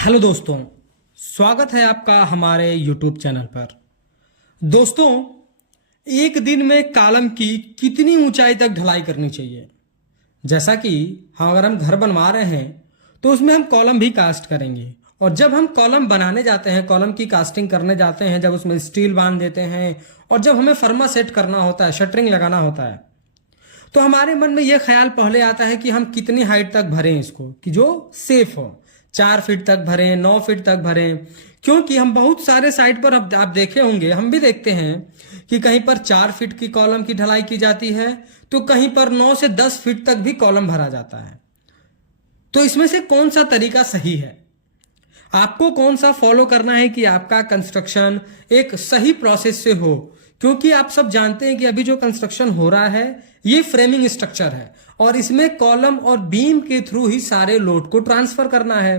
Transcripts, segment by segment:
Hello दोस्तों, स्वागत है आपका हमारे YouTube चैनल पर। दोस्तों, एक दिन में कॉलम की कितनी ऊंचाई तक ढलाई करनी चाहिए? जैसा कि अगर हम घर बनवा रहे हैं तो उसमें हम कॉलम भी कास्ट करेंगे, और जब हम कॉलम बनाने जाते हैं, कॉलम की कास्टिंग करने जाते हैं, जब उसमें स्टील बांध देते हैं और जब हमें फर्मा सेट करना होता है, शटरिंग लगाना होता है, तो हमारे मन में यह ख्याल पहले आता है कि हम कितनी हाइट तक भरें इसको कि जो सेफ हो। 4 फीट तक भरें, 9 फीट तक भरें, क्योंकि हम बहुत सारे साइट पर अब आप देखे होंगे, हम भी देखते हैं कि कहीं पर 4 फीट की कॉलम की ढलाई की जाती है तो कहीं पर 9 से 10 फीट तक भी कॉलम भरा जाता है। तो इसमें से कौन सा तरीका सही है? आपको कौन सा फॉलो करना है कि आपका कंस्ट्रक्शन एक सही प्रोसेस से हो? क्योंकि आप सब जानते हैं कि अभी जो कंस्ट्रक्शन हो रहा है ये फ्रेमिंग स्ट्रक्चर है और इसमें कॉलम और बीम के थ्रू ही सारे लोड को ट्रांसफर करना है।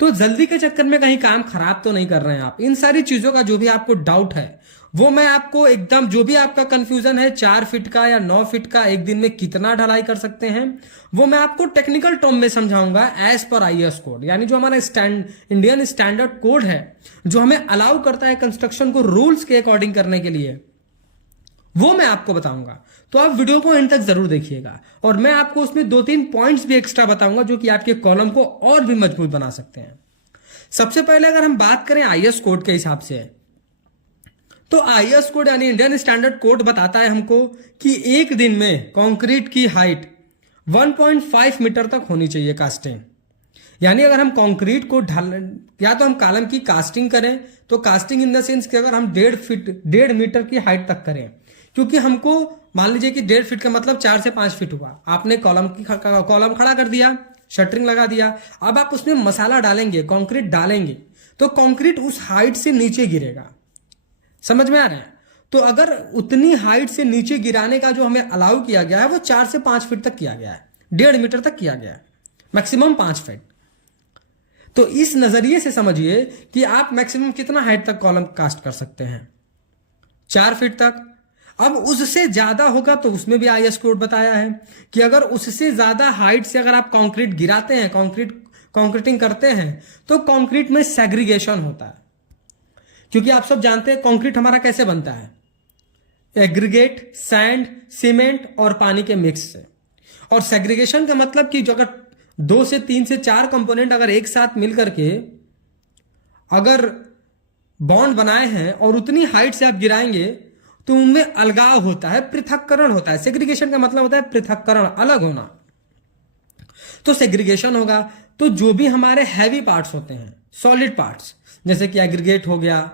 तो जल्दी के चक्कर में कहीं काम खराब तो नहीं कर रहे हैं आप? इन सारी चीजों का जो भी आपको डाउट है वो मैं आपको एकदम, जो भी आपका कंफ्यूजन है 4 फीट का या 9 फीट का एक दिन में कितना ढलाई कर सकते हैं, वो मैं आपको टेक्निकल टर्म में समझाऊंगा एज पर आईएस कोड, यानी जो हमारा इंडियन स्टैंडर्ड कोड है जो हमें अलाउ करता है कंस्ट्रक्शन को रूल्स के अकॉर्डिंग करने के लिए, वो मैं आपको बताऊंगा। तो आप वीडियो को एंड तक जरूर देखिएगा और मैं आपको उसमें 2-3 पॉइंट्स भी एक्स्ट्रा बताऊंगा जो कि आपके कॉलम को और भी मजबूत बना सकते हैं। सबसे पहले अगर हम बात करें आईएस कोड के हिसाब से, तो आईएस कोड यानी इंडियन स्टैंडर्ड कोड बताता है हमको कि एक दिन में कंक्रीट की हाइट 1.5 मीटर तक होनी चाहिए कास्टिंग। यानी अगर हम कंक्रीट को या तो हम कॉलम की कास्टिंग करें तो कास्टिंग इन द सेंस कि अगर हम 1.5 मीटर की हाइट तक करें, क्योंकि हमको मान लीजिए कि 1.5 फीट का मतलब 4 से 5 फीट हुआ, आपने कॉलम खड़ा कर दिया, शटरिंग लगा दिया, अब आप उसमें मसाला डालेंगे, कंक्रीट डालेंगे, तो कंक्रीट उस हाइट से नीचे गिरेगा। समझ में आ रहा है? तो अगर उतनी हाइट से नीचे गिराने का जो हमें अलाउ किया गया है वो 4 से 5 फीट तक किया गया है, 1.5 मीटर तक किया गया है, मैक्सिमम 5 फीट। तो इस नजरिए से समझिए कि आप मैक्सिमम कितना हाइट तक कॉलम कास्ट कर सकते हैं? 4 फीट तक। अब उससे ज्यादा होगा तो उसमें भी आईएस कोड बताया है कि अगर उससे ज्यादा हाइट से अगर आप कंक्रीट गिराते हैं, कंक्रीटिंग करते हैं, तो कंक्रीट में सेग्रीगेशन होता है। क्योंकि आप सब जानते हैं कंक्रीट हमारा कैसे बनता है, एग्रीगेट, सैंड, सीमेंट और पानी के मिक्स से। और सेग्रीगेशन का मतलब कि जो अगर 2 से 3 से 4 कंपोनेंट अगर एक साथ मिलकर के अगर बॉन्ड बनाए हैं और उतनी हाइट से आप गिराएंगे तो उनमें अलगाव होता है, पृथक्करण होता है। सेग्रीगेशन का मतलब होता है पृथक्करण, अलग होना। तो सेग्रीगेशन होगा तो जो भी हमारे हैवी पार्ट्स होते हैं, सॉलिड पार्ट्स, जैसे कि एग्रीगेट हो गया,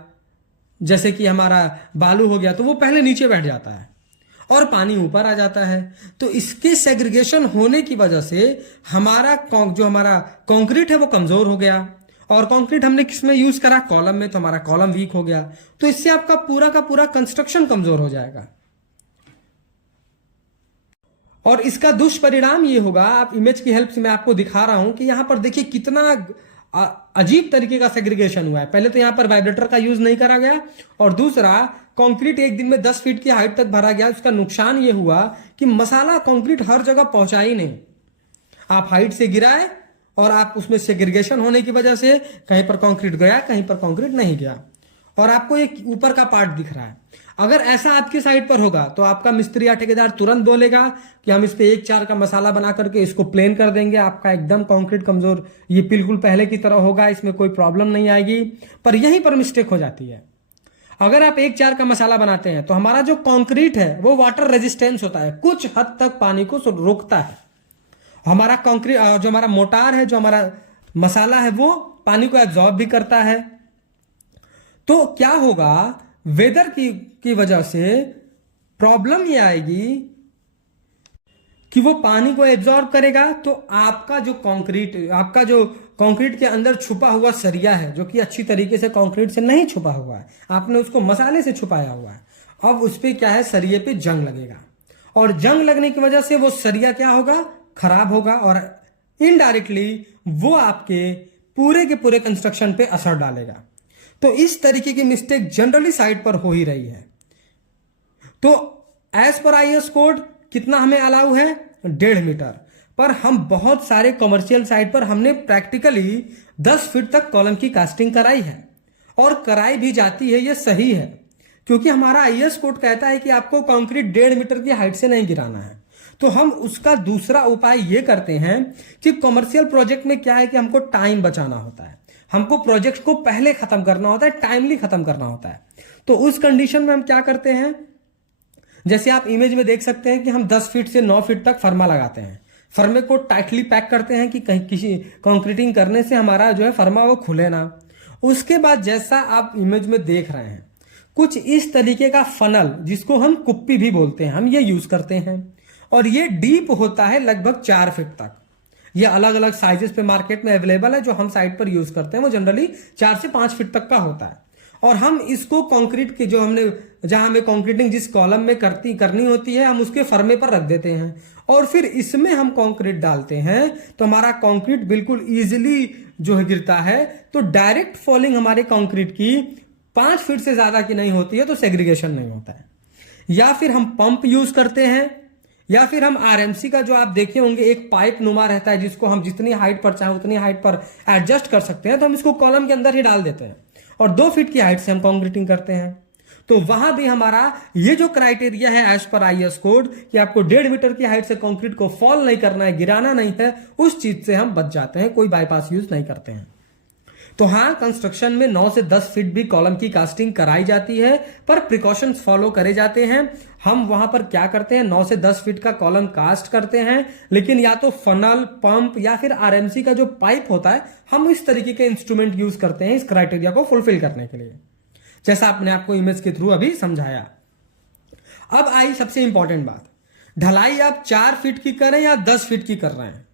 जैसे कि हमारा बालू हो गया, तो वो पहले नीचे बैठ जाता है और पानी ऊपर आ जाता है। तो इसके सेग्रीगेशन होने की वजह से हमारा जो हमारा कंक्रीट है वो कमजोर हो गया, और कंक्रीट हमने किसमें यूज करा? कॉलम में, तो हमारा कॉलम वीक हो गया। तो इससे आपका पूरा का पूरा कंस्ट्रक्शन कमजोर हो जाएगा। और इसका दुष्परिणाम ये होगा, आप इमेज की हेल्प से मैं आपको दिखा रहा हूं कि यहां पर देखिए कितना अजीब तरीके का सेग्रीगेशन हुआ है। पहले तो यहां पर वाइब्रेटर का यूज नहीं करा गया, और दूसरा कंक्रीट एक दिन में 10 फीट की हाइट तक भरा गया। उसका नुकसान ये हुआ कि मसाला कंक्रीट हर जगह पहुंचा ही नहीं। आप हाइट से गिराए और आप उसमें सेग्रीगेशन होने की वजह से कहीं पर कंक्रीट गया, कहीं पर कंक्रीट नहीं गया, और आपको एक ऊपर का पार्ट दिख रहा है। अगर ऐसा आपके साइड पर होगा तो आपका मिस्त्री या ठेकेदार तुरंत बोलेगा कि हम इस पे 1-4 का मसाला बना करके इसको प्लेन कर देंगे, आपका एकदम कंक्रीट कमजोर, ये बिल्कुल पहले की तरह होगा, इसमें कोई प्रॉब्लम नहीं आएगी। पर यहीं पर मिस्टेक हो जाती है। अगर आप 1-4 का मसाला बनाते हैं तो हमारा जो कंक्रीट है वो वाटर रेजिस्टेंस होता है, कुछ हद तक पानी को रोकता है। हमारा कंक्रीट, जो हमारा मोटार है, जो हमारा मसाला है, वो पानी को एब्जॉर्ब भी करता है। तो क्या होगा, वेदर की वजह से प्रॉब्लम ये आएगी कि वो पानी को एब्जॉर्ब करेगा, तो आपका जो कंक्रीट के अंदर छुपा हुआ सरिया है, जो कि अच्छी तरीके से कंक्रीट से नहीं छुपा हुआ है, आपने उसको मसाले से छुपाया हुआ है, अब उस पे क्या है, सरिये पे जंग लगेगा, और जंग लगने की वजह से वो सरिया क्या होगा, खराब होगा, और इनडायरेक्टली वो आपके पूरे के पूरे कंस्ट्रक्शन पे असर डालेगा। तो इस तरीके की मिस्टेक जनरली साइट पर हो ही रही है। तो एज पर आईएस कोड कितना हमें अलाउ है? 1.5 मीटर। पर हम बहुत सारे कमर्शियल साइट पर हमने प्रैक्टिकली 10 फीट तक कॉलम की कास्टिंग कराई है और कराई भी जाती है। ये सही है क्योंकि हमारा आईएस कोड कहता है कि आपको कंक्रीट 1.5 मीटर की हाइट से नहीं गिराना है। तो हम उसका दूसरा उपाय ये करते हैं कि कमर्शियल प्रोजेक्ट में क्या है कि हमको टाइम बचाना होता है, हमको प्रोजेक्ट को पहले खत्म करना होता है, टाइमली खत्म करना होता है। तो उस कंडीशन में हम क्या करते हैं, जैसे आप इमेज में देख सकते हैं कि हम 10 फीट से 9 फीट तक फर्मा लगाते हैं। फर्मे को टाइटली पैक करते हैं कि कहीं किसी कंक्रीटिंग करने से हमारा जो है फर्मा वो खुले ना। उसके बाद जैसा आप इमेज में देख रहे हैं, कुछ इस तरीके का फनल जिसको हम कुप्पी भी बोलते हैं, हम ये यूज करते हैं और ये डीप होता है लगभग 4 फीट तक। ये अलग अलग साइजेस पे मार्केट में अवेलेबल है। जो हम साइट पर यूज करते हैं वो जनरली 4 से 5 फीट तक का होता है और हम इसको कंक्रीट के जो हमने जहां हमें कंक्रीटिंग जिस कॉलम में करनी होती है हम उसके फर्मे पर रख देते हैं और फिर इसमें हम कंक्रीट डालते हैं तो हमारा कंक्रीट बिल्कुल इजीली जो है गिरता है। तो डायरेक्ट फॉलिंग हमारे कंक्रीट की 5 फीट से ज्यादा की नहीं होती है, तो सेग्रीगेशन नहीं होता है। या फिर हम पंप यूज करते हैं या फिर हम आरएमसी का जो आप देखे होंगे एक पाइप नुमा रहता है जिसको हम जितनी हाइट पर चाहे उतनी हाइट पर एडजस्ट कर सकते हैं। तो हम इसको कॉलम के अंदर ही डाल देते हैं और 2 फीट की हाइट से हम कंक्रीटिंग करते हैं। तो वहां भी हमारा ये जो क्राइटेरिया है एज पर आईएस कोड कि आपको 1.5 मीटर की हाइट से कंक्रीट को फॉल नहीं करना है, गिराना नहीं है, उस चीज से हम बच जाते हैं, कोई बाईपास यूज नहीं करते हैं। तो हाँ, कंस्ट्रक्शन में 9 से 10 फीट भी कॉलम की कास्टिंग कराई जाती है पर प्रिकॉशंस फॉलो करे जाते हैं। हम वहां पर क्या करते हैं, 9 से 10 फीट का कॉलम कास्ट करते हैं, लेकिन या तो फनल, पंप या फिर आरएमसी का जो पाइप होता है हम इस तरीके के इंस्ट्रूमेंट यूज करते हैं इस क्राइटेरिया को फुलफिल करने के लिए, जैसा आपने आपको इमेज के थ्रू अभी समझाया। अब आई सबसे इंपॉर्टेंट बात, ढलाई आप 4 फीट की करें या 10 फीट की कर रहे हैं,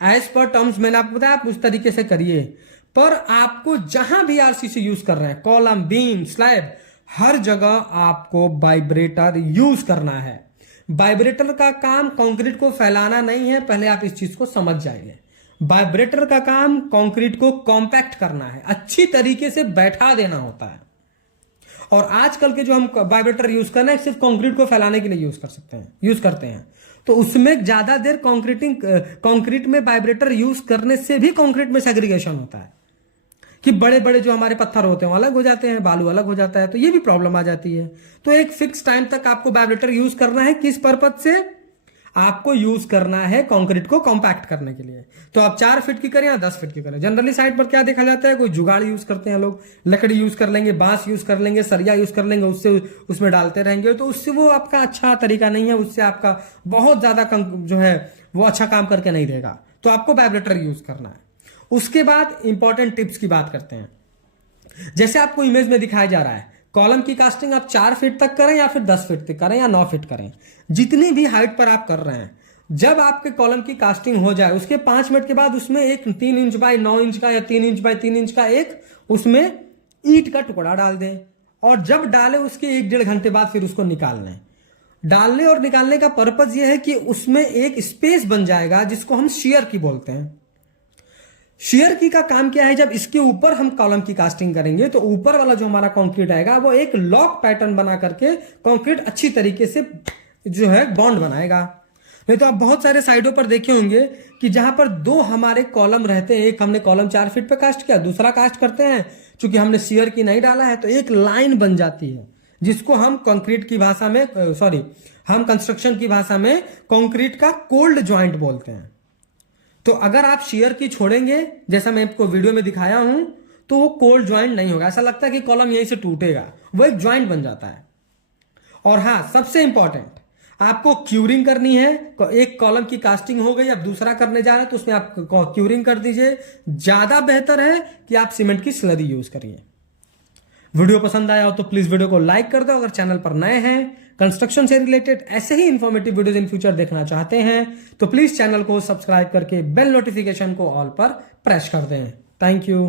एज पर टर्म्स मैंने आपको बताया आप उस तरीके से करिए। पर आपको जहां भी आरसीसी यूज कर रहे हैं, कॉलम, बीम, स्लैब, हर जगह आपको वाइब्रेटर यूज करना है। वाइब्रेटर का काम कंक्रीट को फैलाना नहीं है, पहले आप इस चीज को समझ जाइए। वाइब्रेटर का काम कंक्रीट को कॉम्पैक्ट करना है, अच्छी तरीके से बैठा देना होता है। और आजकल के जो हम वाइब्रेटर यूज कर रहे हैं सिर्फ कंक्रीट को फैलाने के लिए यूज करते हैं। तो उसमें ज्यादा देर कंक्रीट में वाइब्रेटर यूज करने से भी कंक्रीट में सेग्रीगेशन होता है कि बड़े बड़े जो हमारे पत्थर होते हैं वो अलग हो जाते हैं, बालू अलग हो जाता है, तो ये भी प्रॉब्लम आ जाती है। तो एक फिक्स टाइम तक आपको वाइब्रेटर यूज करना है। किस पर्पज से आपको यूज करना है, कंक्रीट को कॉम्पैक्ट करने के लिए। तो आप 4 फीट की करें या 10 फीट की करें। जनरली साइट पर क्या देखा जाता है, कोई जुगाड़ यूज करते हैं लोग, लकड़ी यूज कर लेंगे, बांस यूज कर लेंगे, सरिया यूज कर लेंगे, उससे उसमें डालते रहेंगे। तो उससे वो आपका अच्छा तरीका नहीं है, उससे आपका बहुत ज्यादा जो है वो अच्छा काम करके नहीं देगा। तो आपको वाइब्रेटर यूज करना है। उसके बाद इंपॉर्टेंट टिप्स की बात करते हैं। जैसे आपको इमेज में दिखाया जा रहा है, कॉलम की कास्टिंग आप 4 फीट तक करें या फिर 10 फीट तक करें या 9 फीट करें, जितनी भी हाइट पर आप कर रहे हैं, जब आपके कॉलम की कास्टिंग हो जाए उसके 5 मिनट के बाद उसमें एक 3 इंच बाय 9 इंच का या 3 इंच बाय 3 इंच का एक उसमें ईंट का टुकड़ा डाल दें और जब डालें उसके 1-1.5 घंटे बाद फिर उसको निकाल लें। डालने और निकालने का पर्पज यह है कि उसमें एक स्पेस बन जाएगा जिसको हम शियर की बोलते हैं। शियर की का काम क्या है, जब इसके ऊपर हम कॉलम की कास्टिंग करेंगे तो ऊपर वाला जो हमारा कंक्रीट आएगा वो एक लॉक पैटर्न बना करके कंक्रीट अच्छी तरीके से जो है बॉन्ड बनाएगा। नहीं तो आप बहुत सारे साइडों पर देखे होंगे कि जहां पर 2 हमारे कॉलम रहते हैं, एक हमने कॉलम 4 फीट पे कास्ट किया, दूसरा कास्ट करते हैं, चूंकि हमने शियर की नहीं डाला है तो एक लाइन बन जाती है जिसको हम कंक्रीट की भाषा में हम कंस्ट्रक्शन की भाषा में कंक्रीट का कोल्ड ज्वाइंट बोलते हैं। तो अगर आप शियर की छोड़ेंगे जैसा मैं आपको वीडियो में दिखाया हूं तो वो कोल्ड ज्वाइंट नहीं होगा, ऐसा लगता है कि कॉलम यहीं से टूटेगा, वो एक ज्वाइंट बन जाता है। और हाँ, सबसे इंपॉर्टेंट, आपको क्यूरिंग करनी है। एक कॉलम की कास्टिंग हो गई, अब दूसरा करने जा रहे हैं तो उसमें आप क्यूरिंग कर दीजिए। ज्यादा बेहतर है कि आप सीमेंट की स्लरी यूज करिए। वीडियो पसंद आया हो तो प्लीज वीडियो को लाइक कर दो। अगर चैनल पर नए हैं, कंस्ट्रक्शन से रिलेटेड ऐसे ही इंफॉर्मेटिव वीडियोस इन फ्यूचर देखना चाहते हैं तो प्लीज चैनल को सब्सक्राइब करके बेल नोटिफिकेशन को ऑल पर प्रेस कर दें। Thank you.